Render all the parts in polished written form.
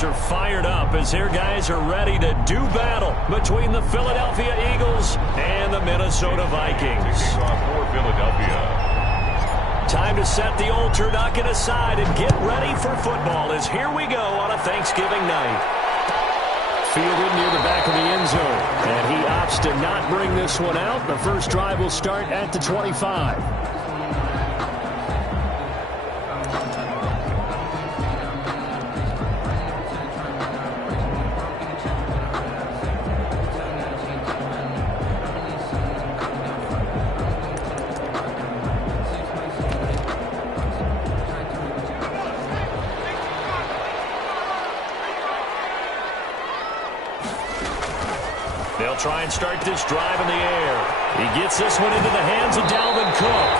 Offense are fired up as their guys are ready to do battle between the Philadelphia Eagles and the Minnesota Vikings. For Philadelphia. Time to set the old turducken aside and get ready for football as here we go on a Thanksgiving night. Fielded near the back of the end zone, and he opts to not bring this one out. The first drive will start at the 25. They'll try and start this drive in the air. He gets this one into the hands of Dalvin Cook.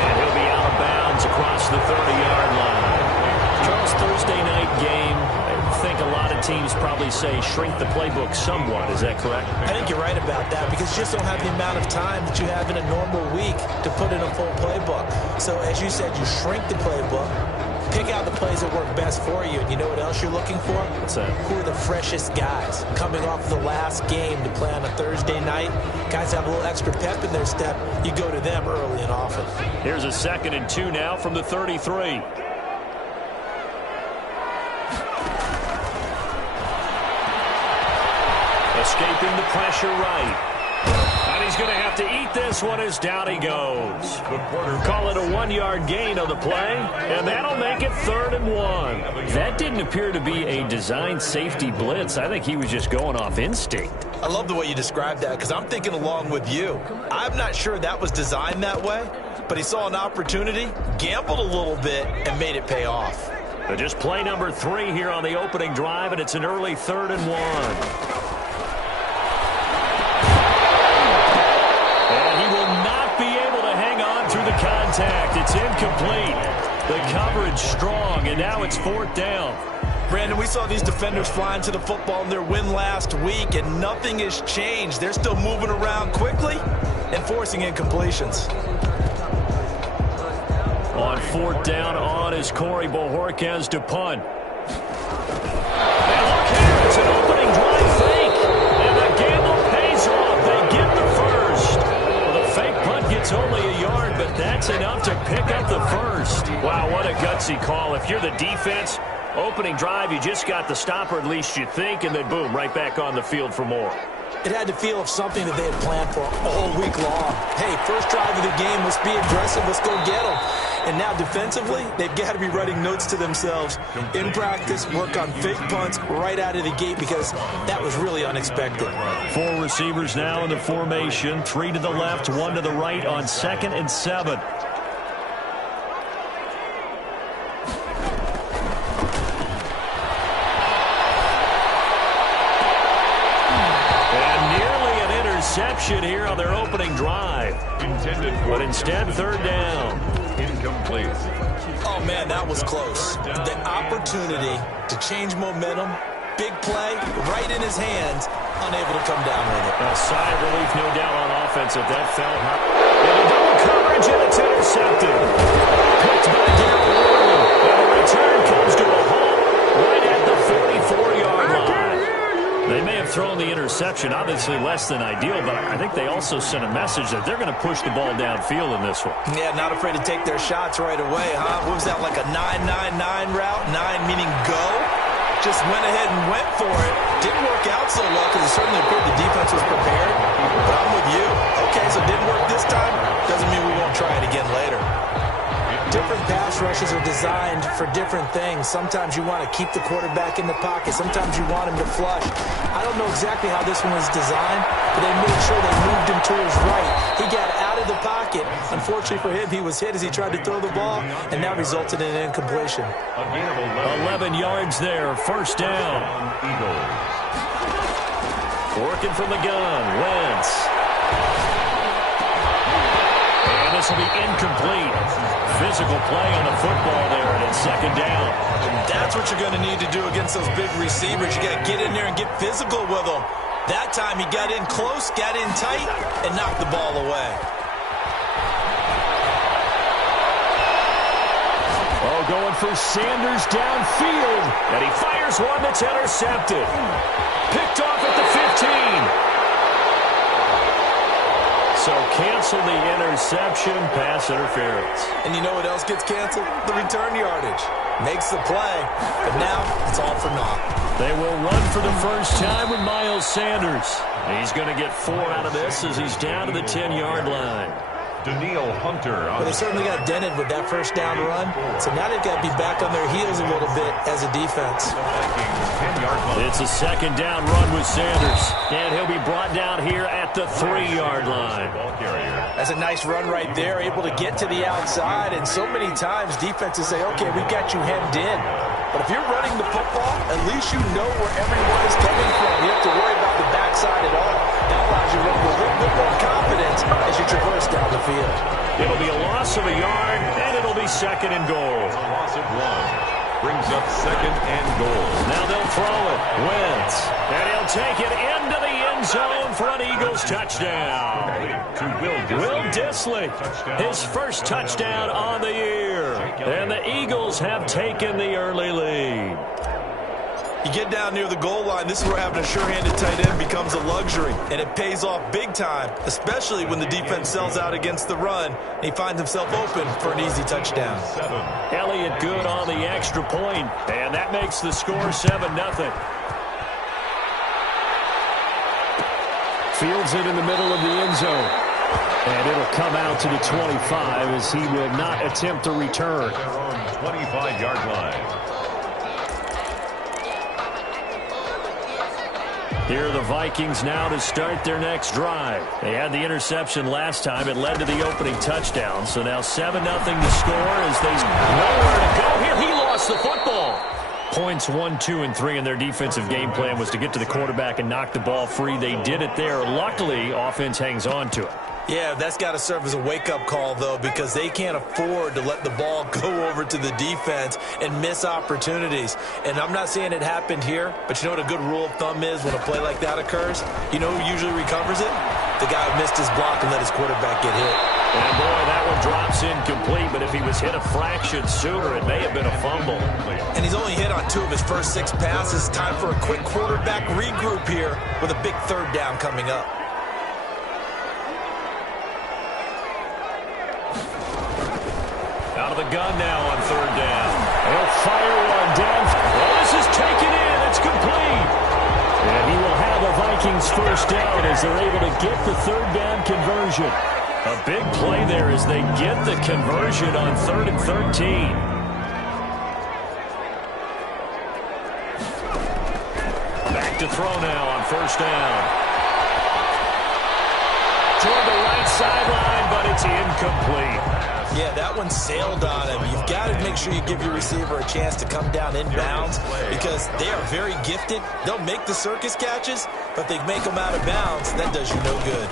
And he'll be out of bounds across the 30-yard line. Charles, Thursday night game, I think a lot of teams probably say shrink the playbook somewhat. Is that correct? I think you're right about that because you just don't have the amount of time that you have in a normal week to put in a full playbook. So as you said, you shrink the playbook. Pick out the plays that work best for you. And you know what else you're looking for? What's that? Who are the freshest guys coming off the last game to play on a Thursday night? Guys have a little extra pep in their step. You go to them early and often. Here's a 2nd and 2 now from the 33. Escaping the pressure right. And he's going to have to eat this one as down he goes. Call it a 1-yard gain on the play, and that'll make it 3rd and 1. That didn't appear to be a designed safety blitz. I think he was just going off instinct. I love the way you described that because I'm thinking along with you. I'm not sure that was designed that way, but he saw an opportunity, gambled a little bit, and made it pay off. But just play number 3 here on the opening drive, and it's an early 3rd and 1. Through the contact. It's incomplete. The coverage strong, and now it's 4th down. Brandon, we saw these defenders flying to the football in their win last week, and nothing has changed. They're still moving around quickly and forcing incompletions. On 4th down on is Corey Bojorquez to punt. And look here, it's an opening drive fake. And the gamble pays off. They get the first. Well, the fake punt gets only a yard, but that's enough to pick up the first. Wow, what a gutsy call. If you're the defense, opening drive, you just got the stop, or at least you think, and then boom, right back on the field for more. It had to feel of something that they had planned for all week long. Hey, first drive of the game, let's be aggressive, let's go get them. And now defensively, they've got to be writing notes to themselves. In practice, work on fake punts right out of the gate because that was really unexpected. 4 receivers now in the formation. 3 to the left, 1 to the right on 2nd and 7. And nearly an interception here on their opening drive. But instead, 3rd down. Incomplete. Oh, man, that was close. The opportunity to change momentum, big play, right in his hands, unable to come down with it. A sigh of relief, no doubt, on offense if that fell high. And a double coverage, and it's intercepted. Picked by Darrell Williams, and the return comes to a halt right at the 44-yard line. They may have thrown the interception, obviously less than ideal, but I think they also sent a message that they're going to push the ball downfield in this one. Yeah, not afraid to take their shots right away, huh? What was that, like a 9-9-9 route? 9 meaning go? Just went ahead and went for it. Didn't work out so well because it certainly appeared the defense was prepared. But I'm with you. Okay, so it didn't work this time. Doesn't mean we won't try it again later. Different pass rushes are designed for different things. Sometimes you want to keep the quarterback in the pocket. Sometimes you want him to flush. I don't know exactly how this one was designed, but they made sure they moved him to his right. He got out of the pocket. Unfortunately for him, he was hit as he tried to throw the ball, and that resulted in an incompletion. 11 yards there, 1st down. Working from the gun, Wentz. And this will be incomplete. Physical play on the football there, and it's 2nd down. That's what you're going to need to do against those big receivers. You got to get in there and get physical with them. That time he got in close, got in tight, and knocked the ball away. Oh, going for Sanders downfield, and he fires. Here's one that's intercepted. Picked off at the 15. So cancel the interception, pass interference. And you know what else gets canceled? The return yardage. Makes the play, but now it's all for naught. They will run for the first time with Miles Sanders. He's going to get 4 out of this as he's down to the 10-yard line. Daniil Hunter. Well, they certainly got dented with that first down run, so now they've got to be back on their heels a little bit as a defense. It's a second down run with Sanders, and he'll be brought down here at the 3-yard line. That's a nice run right there, able to get to the outside, and so many times defenses say, okay, we've got you hemmed in. But if you're running the football, at least you know where everyone is coming from. You have to worry about the backside at all. That allows you to run with a little bit more confidence as you traverse down the field. It'll be a loss of a yard, and it'll be second and goal. A loss of 1. Brings up second and goal. Now they'll throw it. Wentz. And he'll take it into the end zone for an Eagles touchdown. To Will Dissly, his first touchdown on the year. And the Eagles have taken the early lead. You get down near the goal line, this is where having a sure-handed tight end becomes a luxury, and it pays off big time, especially when the defense sells out against the run, and he finds himself open for an easy touchdown. Elliott good on the extra point, and that makes the score 7-0. Fields it in the middle of the end zone, and it'll come out to the 25 as he will not attempt a return. 25-yard line. Here are the Vikings now to start their next drive. They had the interception last time. It led to the opening touchdown. So now 7-0 to score as they nowhere to go here. He lost the football. Points 1, 2, and 3 in their defensive game plan was to get to the quarterback and knock the ball free. They did it there. Luckily, offense hangs on to it. Yeah, that's got to serve as a wake-up call, though, because they can't afford to let the ball go over to the defense and miss opportunities. And I'm not saying it happened here, but you know what a good rule of thumb is when a play like that occurs? You know who usually recovers it? The guy who missed his block and let his quarterback get hit. And, boy, that one drops incomplete, but if he was hit a fraction sooner, it may have been a fumble. And he's only hit on 2 of his first 6 passes. Time for a quick quarterback regroup here with a big third down coming up. Out of the gun now on third down. He'll fire one down. Well, this is taken in. It's complete. And he will have a Vikings first down as they're able to get the third down conversion. A big play there as they get the conversion on 3rd and 13. Back to throw now on first down. Toward the right sideline, but it's incomplete. Yeah, that one sailed on him. You've got to make sure you give your receiver a chance to come down inbounds because they are very gifted. They'll make the circus catches, but they make them out of bounds. That does you no good.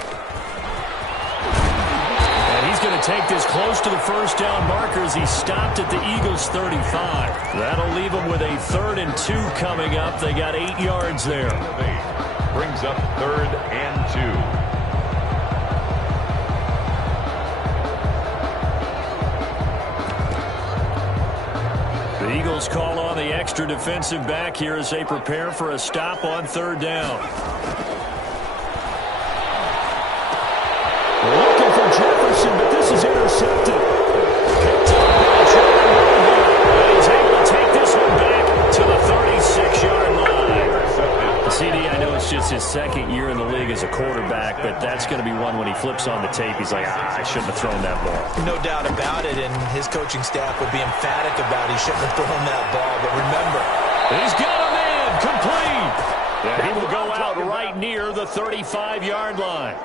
And he's going to take this close to the first down marker as he stopped at the Eagles' 35. That'll leave them with a 3rd and 2 coming up. They got 8 yards there. Brings up 3rd and 2. The Eagles call on the extra defensive back here as they prepare for a stop on third down. Looking for Jefferson, but this is intercepted. Picked up by Jordan Logan. And he's able to take this one back to the 36-yard line. CD, I know it's just his 2nd year in the league as a quarterback, but that's going to be one when he flips on the tape. He's like, I shouldn't have thrown that ball. No doubt about it, and his coaching staff would be emphatic about he shouldn't have thrown that ball. But remember, he's got a man complete. And he will go out right near the 35-yard line.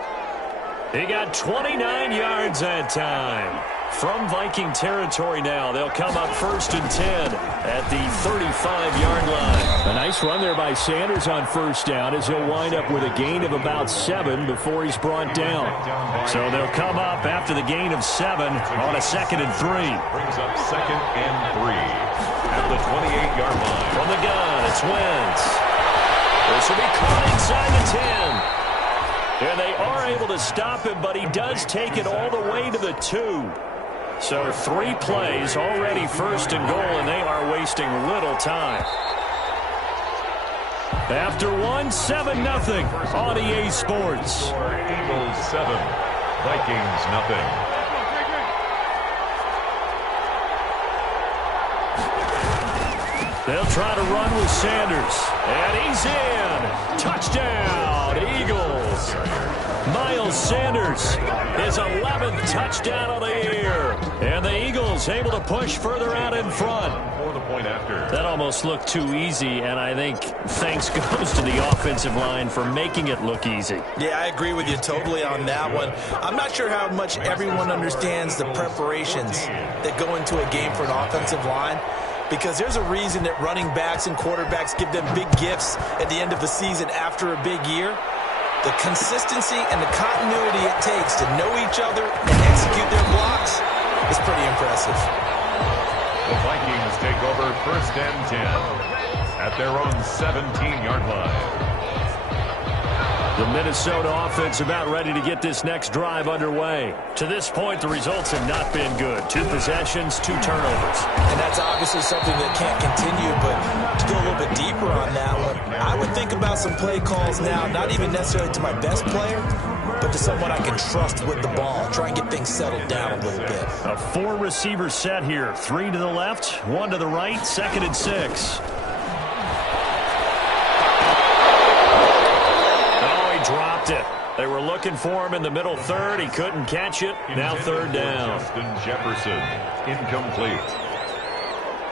He got 29 yards that time. From Viking territory now, they'll come up 1st and 10 at the 35-yard line. A nice run there by Sanders on first down as he'll wind up with a gain of about 7 before he's brought down. So they'll come up after the gain of 7 on a 2nd and 3. Brings up 2nd and 3 at the 28-yard line. From the gun, it's Wentz. This will be caught inside the 10. And they are able to stop him, but he does take it all the way to the 2. So 3 plays, already 1st and goal, and they are wasting little time. After one, 7-0 on EA Sports. Eagles 7, Vikings nothing. They'll try to run with Sanders. And he's in. Touchdown, Eagles. Miles Sanders, his 11th touchdown of the year. And the Eagles able to push further out in front. For the point after. That almost looked too easy, and I think thanks goes to the offensive line for making it look easy. Yeah, I agree with you totally on that one. I'm not sure how much everyone understands the preparations that go into a game for an offensive line, because there's a reason that running backs and quarterbacks give them big gifts at the end of the season after a big year. The consistency and the continuity it takes to know each other and execute their blocks is pretty impressive. The Vikings take over 1st and 10 at their own 17-yard line. The Minnesota offense about ready to get this next drive underway. To this point, the results have not been good. 2 possessions, 2 turnovers. And that's obviously something that can't continue, but to go a little bit deeper on that one, I would think about some play calls now, not even necessarily to my best player, but to someone I can trust with the ball. Try and get things settled down a little bit. A 4-receiver set here. 3 to the left, 1 to the right, 2nd and 6. Dropped it. They were looking for him in the middle third. He couldn't catch it. Now 3rd down. Justin Jefferson, incomplete.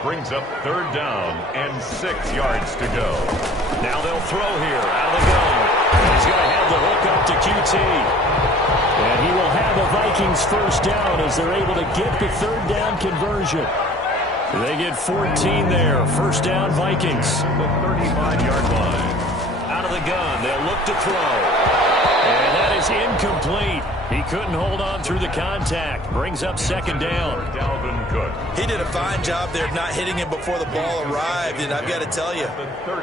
Brings up 3rd down and 6 yards to go. Now they'll throw here out of the gun. And he's going to have the hook up to QT. And he will have a Vikings 1st down as they're able to get the 3rd down conversion. They get 14 there. 1st down Vikings. The 35-yard line. Out of the gun, they'll look to throw. And that is incomplete. He couldn't hold on through the contact. Brings up 2nd down. Dalvin Cook. He did a fine job there of not hitting him before the ball arrived, and I've got to tell you,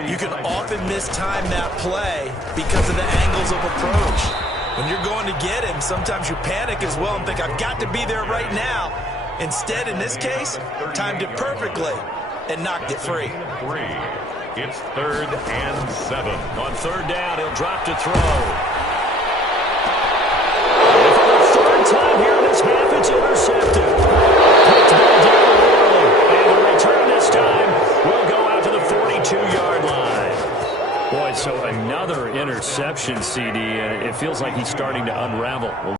you can often mistime that play because of the angles of approach. When you're going to get him, sometimes you panic as well and think, I've got to be there right now. Instead, in this case, timed it perfectly and knocked it free. It's 3rd and 7. On 3rd down, he'll drop to throw. And for the 3rd time here in this half, it's intercepted. Picked ball down early. And the return this time will go out to the 42-yard line. Boy, so another interception, CD, and it feels like he's starting to unravel.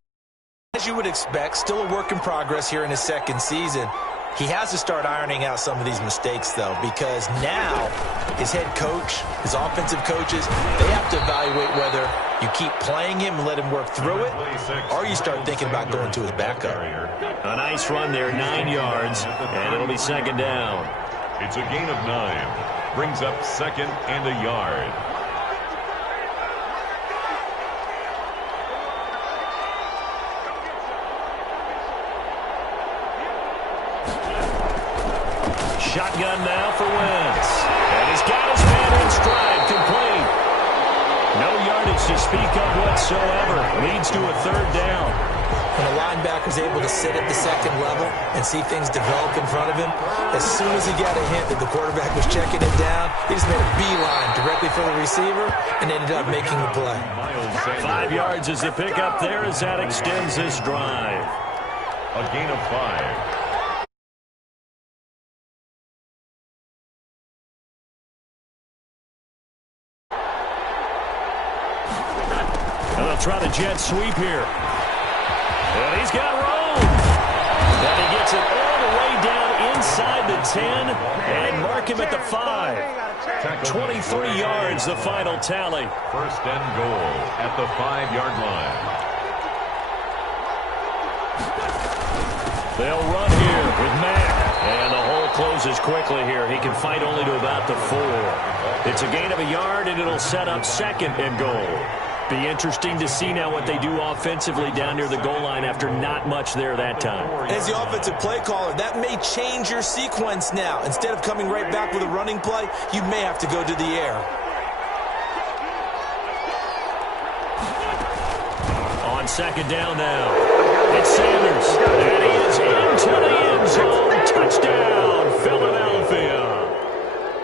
As you would expect, still a work in progress here in his 2nd season. He has to start ironing out some of these mistakes, though, because now his head coach, his offensive coaches, they have to evaluate whether you keep playing him and let him work through it, or you start thinking about going to his backup. A nice run there, 9 yards, and it'll be 2nd down. It's a gain of 9. Brings up 2nd and a yard. Shotgun now for Wentz. And he's got his man in stride, complete. No yardage to speak of whatsoever. Leads to a 3rd down. When a linebacker's able to sit at the 2nd level and see things develop in front of him, as soon as he got a hint that the quarterback was checking it down, he just made a beeline directly for the receiver and ended up making the play. 5 yards is the pickup there as that extends this drive. A gain of 5. Try the jet sweep here. And he's got room. And he gets it all the way down inside the 10 and mark him at the 5. 23 yards, the final tally. 1st and goal at the 5-yard line. They'll run here with Mack. And the hole closes quickly here. He can fight only to about the 4. It's a gain of a yard, and it'll set up 2nd and goal. Be interesting to see now what they do offensively down near the goal line after not much there that time. As the offensive play caller, that may change your sequence now. Instead of coming right back with a running play, you may have to go to the air. On 2nd down now, it's Sanders. And he is into the end zone. Touchdown, Philadelphia.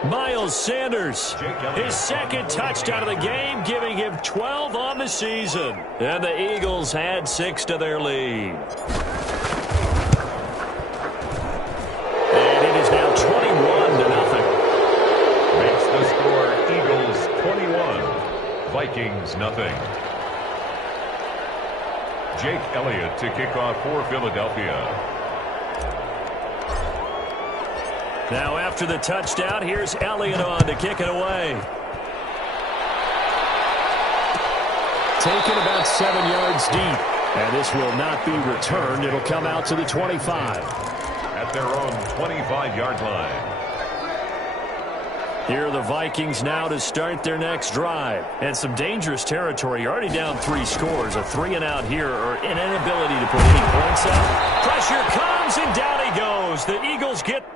Miles Sanders, his second touchdown of the game, giving him 12 on the season. And the Eagles add 6 to their lead. And it is now 21-0. Makes the score Eagles 21, Vikings nothing. Jake Elliott to kick off for Philadelphia. Now after the touchdown, here's Elliott on to kick it away. Taken about 7 yards deep. And this will not be returned. It'll come out to the 25. At their own 25-yard line. Here are the Vikings now to start their next drive. And some dangerous territory. You're already down 3 scores. A 3-and-out here or an inability to put any points up. Pressure comes and down he goes. The Eagles get...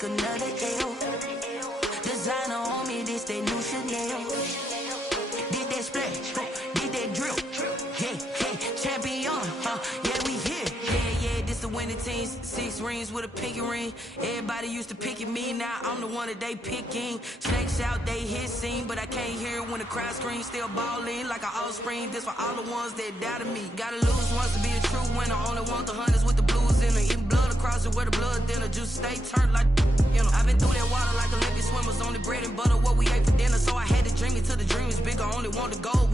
Another L. Designer on me, this that new Chanel. Did that splash, did that drill. Hey, champion, yeah, we here. Yeah, this the winning team. 6 rings with a pinky ring. Everybody used to pick at me, now I'm the one that they picking. Snakes out, they hissing, but I can't hear when the crowd screams. Still balling like an offspring. This for all the ones that doubted me. Gotta lose once to be a true winner. Only want the hunters with the blues in it. Eating blood across it where the blood dinner. Just stay turned like... I've been through that water like Olympic swimmers. Only bread and butter what we ate for dinner. So I had to dream it till the dream is bigger. Only want the gold